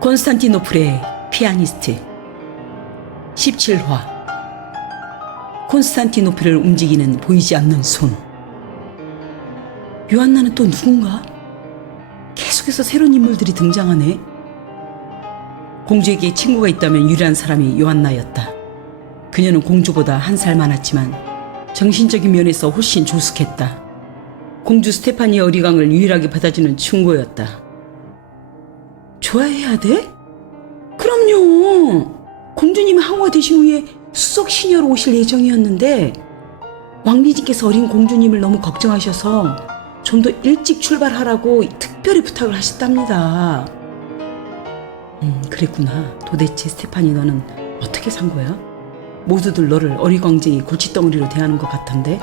콘스탄티노플의 피아니스트 17화. 콘스탄티노플을 움직이는 보이지 않는 손. 요한나는 또 누군가? 계속해서 새로운 인물들이 등장하네. 공주에게 친구가 있다면 유일한 사람이 요한나였다. 그녀는 공주보다 한 살 많았지만 정신적인 면에서 훨씬 조숙했다. 공주 스테파니의 어리광을 유일하게 받아주는 충고였다. 좋아해야 돼? 그럼요. 공주님 항우가 되신 후에 수석 시녀로 오실 예정이었는데 왕비님께서 어린 공주님을 너무 걱정하셔서 좀 더 일찍 출발하라고 특별히 부탁을 하셨답니다. 그랬구나. 도대체 스테파니 너는 어떻게 산 거야? 모두들 너를 어리광쟁이 골칫덩어리로 대하는 것 같던데?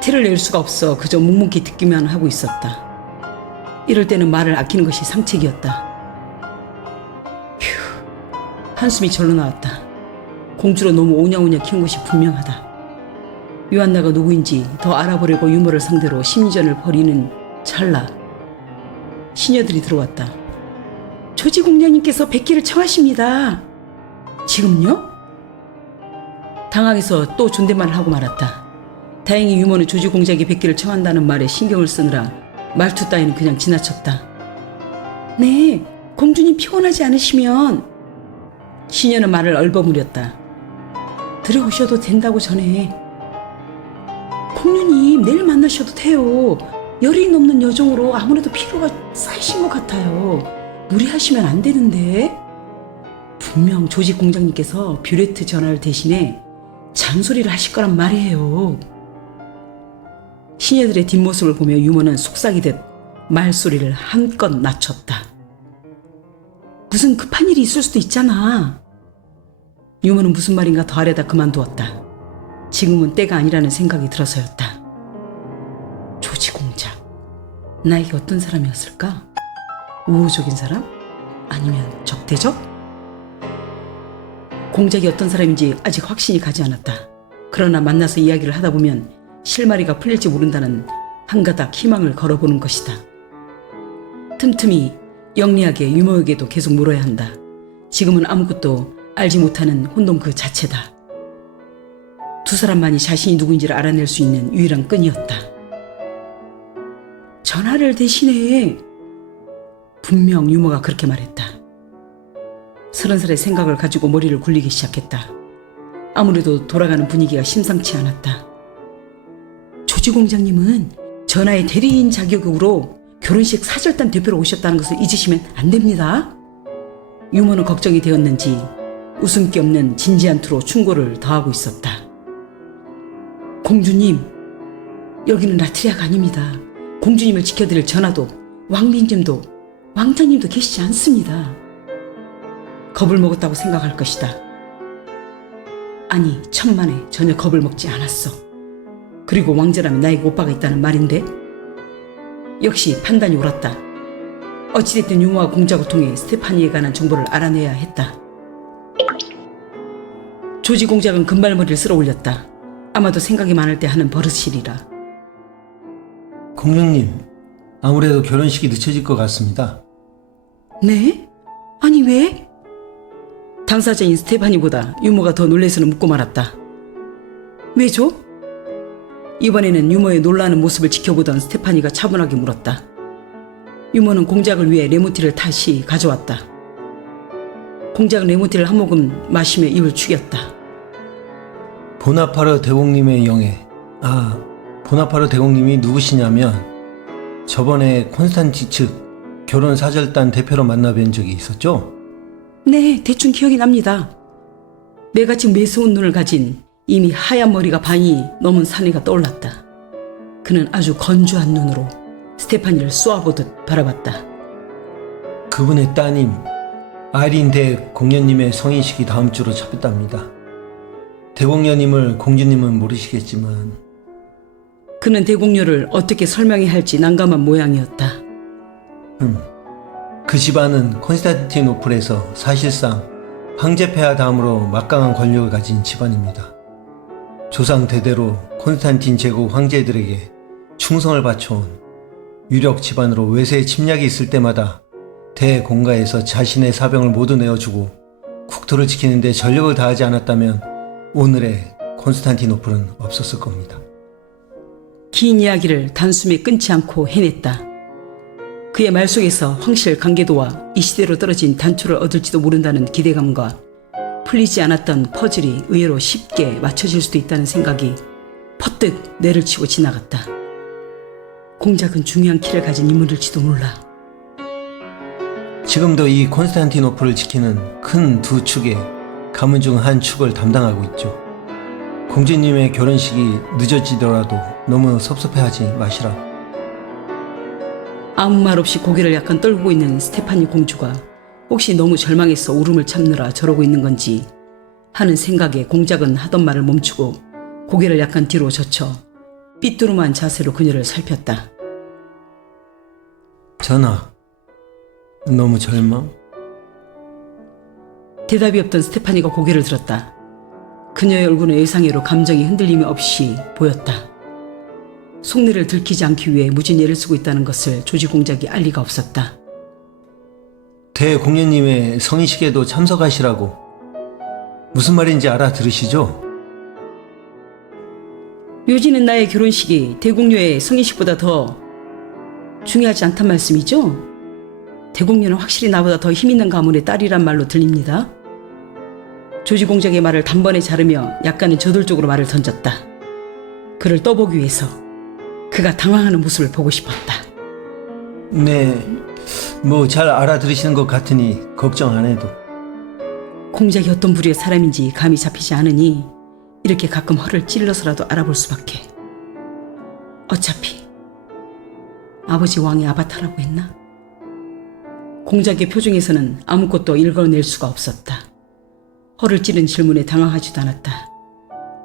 티를 낼 수가 없어 그저 묵묵히 듣기만 하고 있었다. 이럴 때는 말을 아끼는 것이 상책이었다. 휴, 한숨이 절로 나왔다. 공주로 너무 오냐오냐 키운 것이 분명하다. 요한나가 누구인지 더 알아보려고 유머를 상대로 심리전을 벌이는 찰나 시녀들이 들어왔다. 조지 공장님께서 뵙기를 청하십니다. 지금요? 당황해서 또 존댓말을 하고 말았다. 다행히 유머는 조지 공장이 뵙기를 청한다는 말에 신경을 쓰느라 말투 따위는 그냥 지나쳤다. 네, 공주님 피곤하지 않으시면. 시녀는 말을 얼버무렸다. 들어오셔도 된다고 전해. 공주님 내일 만나셔도 돼요. 열이 넘는 여정으로 아무래도 피로가 쌓이신 것 같아요. 무리하시면 안 되는데. 분명 조지 공장님께서 뷰레트 전화를 대신에 잔소리를 하실 거란 말이에요. 시녀들의 뒷모습을 보며 유머는 속삭이듯 말소리를 한껏 낮췄다. 무슨 급한 일이 있을 수도 있잖아. 유머는 무슨 말인가 더 하려다 그만두었다. 지금은 때가 아니라는 생각이 들어서였다. 조지 공장, 나에게 어떤 사람이었을까? 우호적인 사람? 아니면 적대적? 공작이 어떤 사람인지 아직 확신이 가지 않았다. 그러나 만나서 이야기를 하다 보면 실마리가 풀릴지 모른다는 한 가닥 희망을 걸어보는 것이다. 틈틈이 영리하게 유머에게도 계속 물어야 한다. 지금은 아무것도 알지 못하는 혼돈 그 자체다. 두 사람만이 자신이 누구인지를 알아낼 수 있는 유일한 끈이었다. 전화를 대신해. 분명 유머가 그렇게 말했다. 30살의 생각을 가지고 머리를 굴리기 시작했다. 아무래도 돌아가는 분위기가 심상치 않았다. 조지 공장님은 전하의 대리인 자격으로 결혼식 사절단 대표로 오셨다는 것을 잊으시면 안 됩니다. 유머는 걱정이 되었는지 웃음기 없는 진지한 투로 충고를 더하고 있었다. 공주님, 여기는 라트리아가 아닙니다. 공주님을 지켜드릴 전하도 왕비님도 왕자님도 계시지 않습니다. 겁을 먹었다고 생각할 것이다. 아니, 천만에 전혀 겁을 먹지 않았어. 그리고 왕자라면 나에게 오빠가 있다는 말인데. 역시 판단이 옳았다. 어찌됐든 유머와 공작을 통해 스테파니에 관한 정보를 알아내야 했다. 조지 공작은 금발머리를 쓸어 올렸다. 아마도 생각이 많을 때 하는 버릇이리라. 공주님, 아무래도 결혼식이 늦춰질 것 같습니다. 네? 아니 왜? 당사자인 스테파니보다 유머가 더 놀래서는 묻고 말았다. 왜죠? 이번에는 유머의 놀라는 모습을 지켜보던 스테파니가 차분하게 물었다. 유머는 공작을 위해 레몬티를 다시 가져왔다. 공작은 레몬티를 한 모금 마시며 입을 축였다. 보나파르 대공님의 영예. 보나파르 대공님이 누구시냐면 저번에 콘스탄티 측 결혼 사절단 대표로 만나뵌 적이 있었죠? 네, 대충 기억이 납니다. 매같이 매서운 눈을 가진 이미 하얀 머리가 반이 넘은 사내가 떠올랐다. 그는 아주 건조한 눈으로 스테파니를 쏘아보듯 바라봤다. 그분의 따님 아이린 대공녀님의 성인식이 다음 주로 잡혔답니다. 대공녀님을 공주님은 모르시겠지만 그는 대공녀를 어떻게 설명해야 할지 난감한 모양이었다. 그 집안은 콘스탄티노플에서 사실상 황제 폐하 다음으로 막강한 권력을 가진 집안입니다. 조상 대대로 콘스탄틴 제국 황제들에게 충성을 바쳐온 유력 집안으로 외세의 침략이 있을 때마다 대공가에서 자신의 사병을 모두 내어주고 국토를 지키는 데 전력을 다하지 않았다면 오늘의 콘스탄티노플은 없었을 겁니다. 긴 이야기를 단숨에 끊지 않고 해냈다. 그의 말 속에서 황실 강계도와 이 시대로 떨어진 단초를 얻을지도 모른다는 기대감과 풀리지 않았던 퍼즐이 의외로 쉽게 맞춰질 수도 있다는 생각이 퍼뜩 뇌를 치고 지나갔다. 공작은 중요한 키를 가진 인물일지도 몰라. 지금도 이 콘스탄티노플을 지키는 큰 두 축의 가문 중 한 축을 담당하고 있죠. 공주님의 결혼식이 늦어지더라도 너무 섭섭해하지 마시라. 아무 말 없이 고개를 약간 떨구고 있는 스테파니 공주가 혹시 너무 절망해서 울음을 참느라 저러고 있는 건지 하는 생각에 공작은 하던 말을 멈추고 고개를 약간 뒤로 젖혀 삐뚤음한 자세로 그녀를 살폈다. 전하, 너무 절망? 대답이 없던 스테파니가 고개를 들었다. 그녀의 얼굴은 예상외로 감정이 흔들림이 없이 보였다. 속내를 들키지 않기 위해 무진 애를 쓰고 있다는 것을 조지 공작이 알 리가 없었다. 대공녀님의 성인식에도 참석하시라고. 무슨 말인지 알아들으시죠? 묘지는 나의 결혼식이 대공녀의 성인식보다 더 중요하지 않단 말씀이죠? 대공녀는 확실히 나보다 더 힘있는 가문의 딸이란 말로 들립니다. 조지 공작의 말을 단번에 자르며 약간은 저돌적으로 말을 던졌다. 그를 떠보기 위해서 그가 당황하는 모습을 보고 싶었다. 네, 뭐 잘 알아들으시는 것 같으니 걱정 안 해도. 공작이 어떤 부류의 사람인지 감이 잡히지 않으니 이렇게 가끔 허를 찔러서라도 알아볼 수밖에. 어차피 아버지 왕의 아바타라고 했나? 공작의 표정에서는 아무것도 읽어낼 수가 없었다. 허를 찌른 질문에 당황하지도 않았다.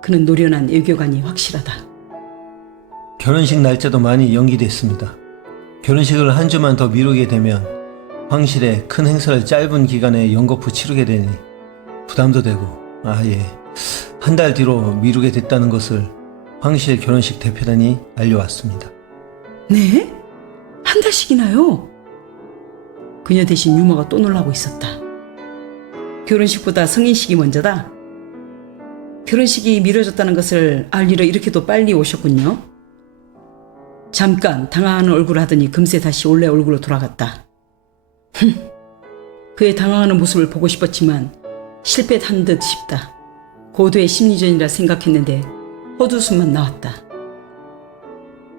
그는 노련한 애교관이 확실하다. 결혼식 날짜도 많이 연기됐습니다. 결혼식을 한 주만 더 미루게 되면 황실의 큰 행사를 짧은 기간에 연거푸 치르게 되니 부담도 되고 아예 한 달 뒤로 미루게 됐다는 것을 황실 결혼식 대표단이 알려왔습니다. 네? 한 달씩이나요? 그녀 대신 유머가 또 놀라고 있었다. 결혼식보다 성인식이 먼저다? 결혼식이 미뤄졌다는 것을 알리러 이렇게도 빨리 오셨군요. 잠깐 당황하는 얼굴을 하더니 금세 다시 원래 얼굴로 돌아갔다. 그의 당황하는 모습을 보고 싶었지만 실패한 듯 싶다. 고도의 심리전이라 생각했는데 헛웃음만 나왔다.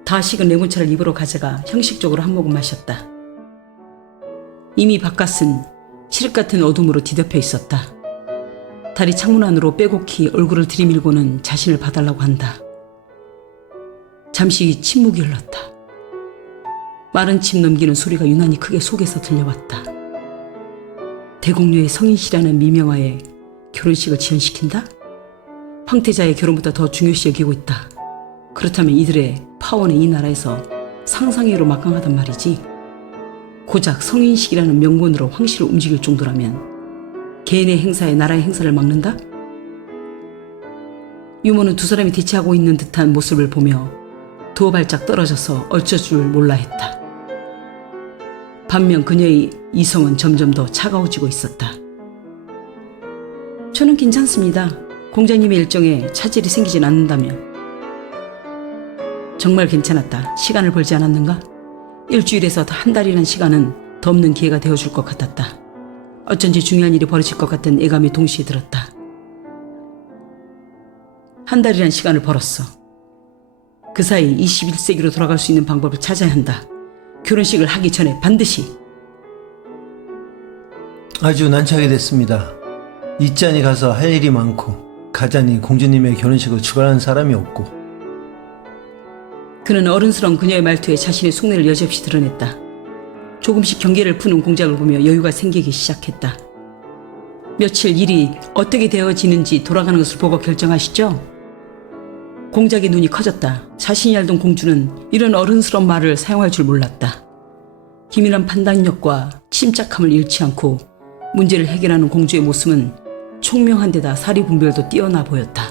다 식은 레몬차를 입으로 가져가 형식적으로 한 모금 마셨다. 이미 바깥은 칠흑 같은 어둠으로 뒤덮여 있었다. 달이 창문 안으로 빼곡히 얼굴을 들이밀고는 자신을 봐달라고 한다. 잠시 침묵이 흘렀다. 마른 침 넘기는 소리가 유난히 크게 속에서 들려왔다. 대공녀의 성인시라는 미명하에 결혼식을 지연시킨다? 황태자의 결혼보다 더 중요시 여기고 있다. 그렇다면 이들의 파워는 이 나라에서 상상외로 막강하단 말이지. 고작 성인식이라는 명분으로 황실을 움직일 정도라면 개인의 행사에 나라의 행사를 막는다? 유모는 두 사람이 대치하고 있는 듯한 모습을 보며 두어 발짝 떨어져서 어쩔 줄 몰라 했다. 반면 그녀의 이성은 점점 더 차가워지고 있었다. 저는 괜찮습니다. 공자님의 일정에 차질이 생기진 않는다면. 정말 괜찮았다. 시간을 벌지 않았는가? 일주일에서 한 달이라는 시간은 더 없는 기회가 되어줄 것 같았다. 어쩐지 중요한 일이 벌어질 것 같은 예감이 동시에 들었다. 한 달이란 시간을 벌었어. 그 사이 21세기로 돌아갈 수 있는 방법을 찾아야 한다. 결혼식을 하기 전에 반드시. 아주 난처하게 됐습니다. 이짠이 가서 할 일이 많고 가자니 공주님의 결혼식을 주관하는 사람이 없고. 그는 어른스러운 그녀의 말투에 자신의 속내를 여지없이 드러냈다. 조금씩 경계를 푸는 공작을 보며 여유가 생기기 시작했다. 며칠 일이 어떻게 되어지는지 돌아가는 것을 보고 결정하시죠? 공작의 눈이 커졌다. 자신이 알던 공주는 이런 어른스러운 말을 사용할 줄 몰랐다. 기민한 판단력과 침착함을 잃지 않고 문제를 해결하는 공주의 모습은 총명한 데다 사리분별도 뛰어나 보였다.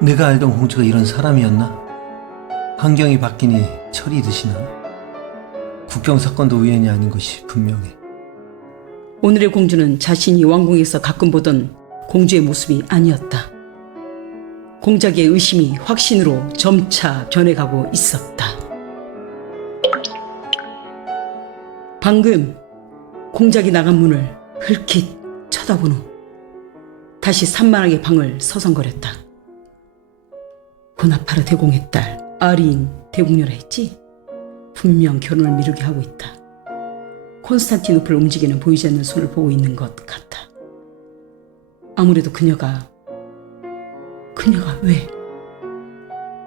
내가 알던 공주가 이런 사람이었나? 환경이 바뀌니 철이 드시나? 국경 사건도 우연이 아닌 것이 분명해. 오늘의 공주는 자신이 왕궁에서 가끔 보던 공주의 모습이 아니었다. 공작의 의심이 확신으로 점차 변해가고 있었다. 방금 공작이 나간 문을 흘낏 쳐다본 후 다시 산만하게 방을 서성거렸다. 보나파르 대공의 딸 아리인 대공녀라 했지? 분명 결혼을 미루게 하고 있다. 콘스탄티노플을 움직이는 보이지 않는 손을 보고 있는 것 같아. 아무래도 그녀가 왜?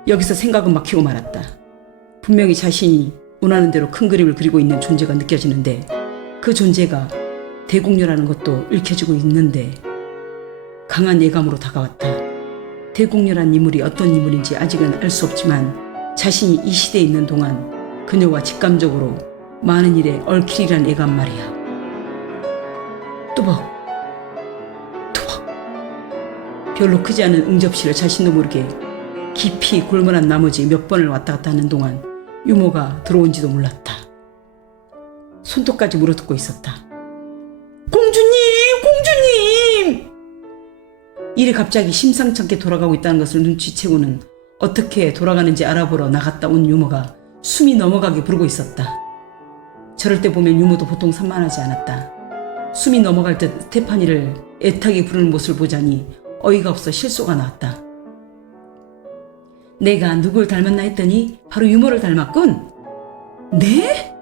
여기서 생각은 막히고 말았다. 분명히 자신이 원하는 대로 큰 그림을 그리고 있는 존재가 느껴지는데 그 존재가 대공녀라는 것도 읽혀지고 있는데 강한 예감으로 다가왔다. 대공녀란 인물이 어떤 인물인지 아직은 알 수 없지만 자신이 이 시대에 있는 동안 그녀와 직감적으로 많은 일에 얽히리란 예감 말이야. 뚜벅 별로 크지 않은 응접실을 자신도 모르게 깊이 골몰한 나머지 몇 번을 왔다 갔다 하는 동안 유모가 들어온지도 몰랐다. 손톱까지 물어뜯고 있었다. 공주님! 일이 갑자기 심상찮게 돌아가고 있다는 것을 눈치채고는 어떻게 돌아가는지 알아보러 나갔다 온 유모가 숨이 넘어가게 부르고 있었다. 저럴 때 보면 유모도 보통 산만하지 않았다. 숨이 넘어갈 듯 스테파니를 애타게 부르는 모습을 보자니 어이가 없어 실소가 나왔다. 내가 누굴 닮았나 했더니 바로 유모를 닮았군. 네?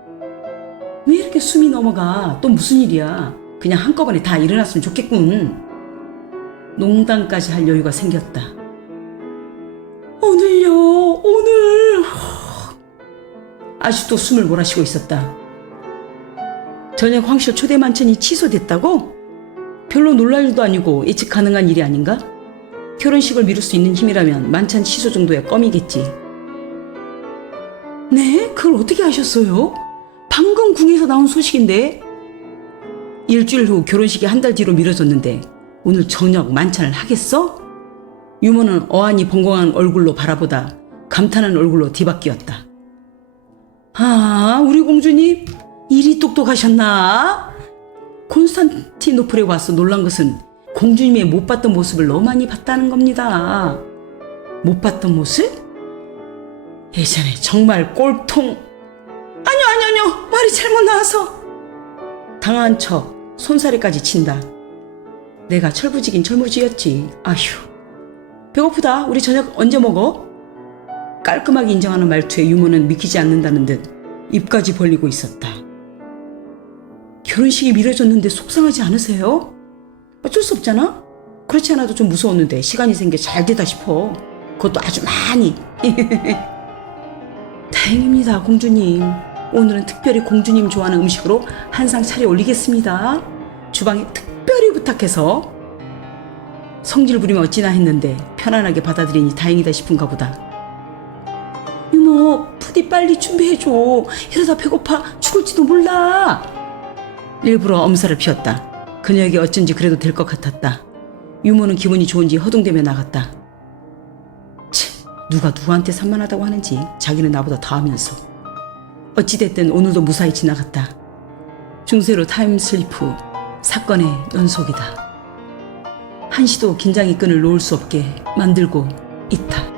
왜 이렇게 숨이 넘어가? 또 무슨 일이야? 그냥 한꺼번에 다 일어났으면 좋겠군. 농담까지 할 여유가 생겼다. 오늘요, 오늘. 아직도 숨을 몰아쉬고 있었다. 저녁 황실 초대 만찬이 취소됐다고? 별로 놀랄 일도 아니고 예측 가능한 일이 아닌가? 결혼식을 미룰 수 있는 힘이라면 만찬 취소 정도의 껌이겠지. 네? 그걸 어떻게 아셨어요? 방금 궁에서 나온 소식인데. 일주일 후 결혼식이 한 달 뒤로 미뤄졌는데 오늘 저녁 만찬을 하겠어? 유모는 어안이 벙벙한 얼굴로 바라보다 감탄한 얼굴로 뒤바뀌었다. 아, 우리 공주님 일이 똑똑하셨나? 콘스탄티노플에 와서 놀란 것은 공주님의 못 봤던 모습을 너무 많이 봤다는 겁니다. 못 봤던 모습? 예전에 정말 꼴통. 아니요, 말이 잘못 나와서. 당한 척 손사래까지 친다. 내가 철부지긴 철부지였지. 아휴, 배고프다. 우리 저녁 언제 먹어? 깔끔하게 인정하는 말투에 유모는 믿기지 않는다는 듯 입까지 벌리고 있었다. 결혼식이 미뤄졌는데 속상하지 않으세요? 어쩔 수 없잖아? 그렇지 않아도 좀 무서웠는데 시간이 생겨 잘 되다 싶어. 그것도 아주 많이. 다행입니다, 공주님. 오늘은 특별히 공주님 좋아하는 음식으로 한 상 차려 올리겠습니다. 주방에 특별히 부탁해서. 성질 부리면 어찌나 했는데 편안하게 받아들이니 다행이다 싶은가 보다. 유모, 부디 빨리 준비해줘. 이러다 배고파 죽을지도 몰라. 일부러 엄살을 피웠다. 그녀에게 어쩐지 그래도 될 것 같았다. 유모는 기분이 좋은지 허둥대며 나갔다. 누가 누구한테 산만하다고 하는지 자기는 나보다 더 하면서. 어찌됐든 오늘도 무사히 지나갔다. 중세로 타임슬리프 사건의 연속이다. 한시도 긴장의 끈을 놓을 수 없게 만들고 있다.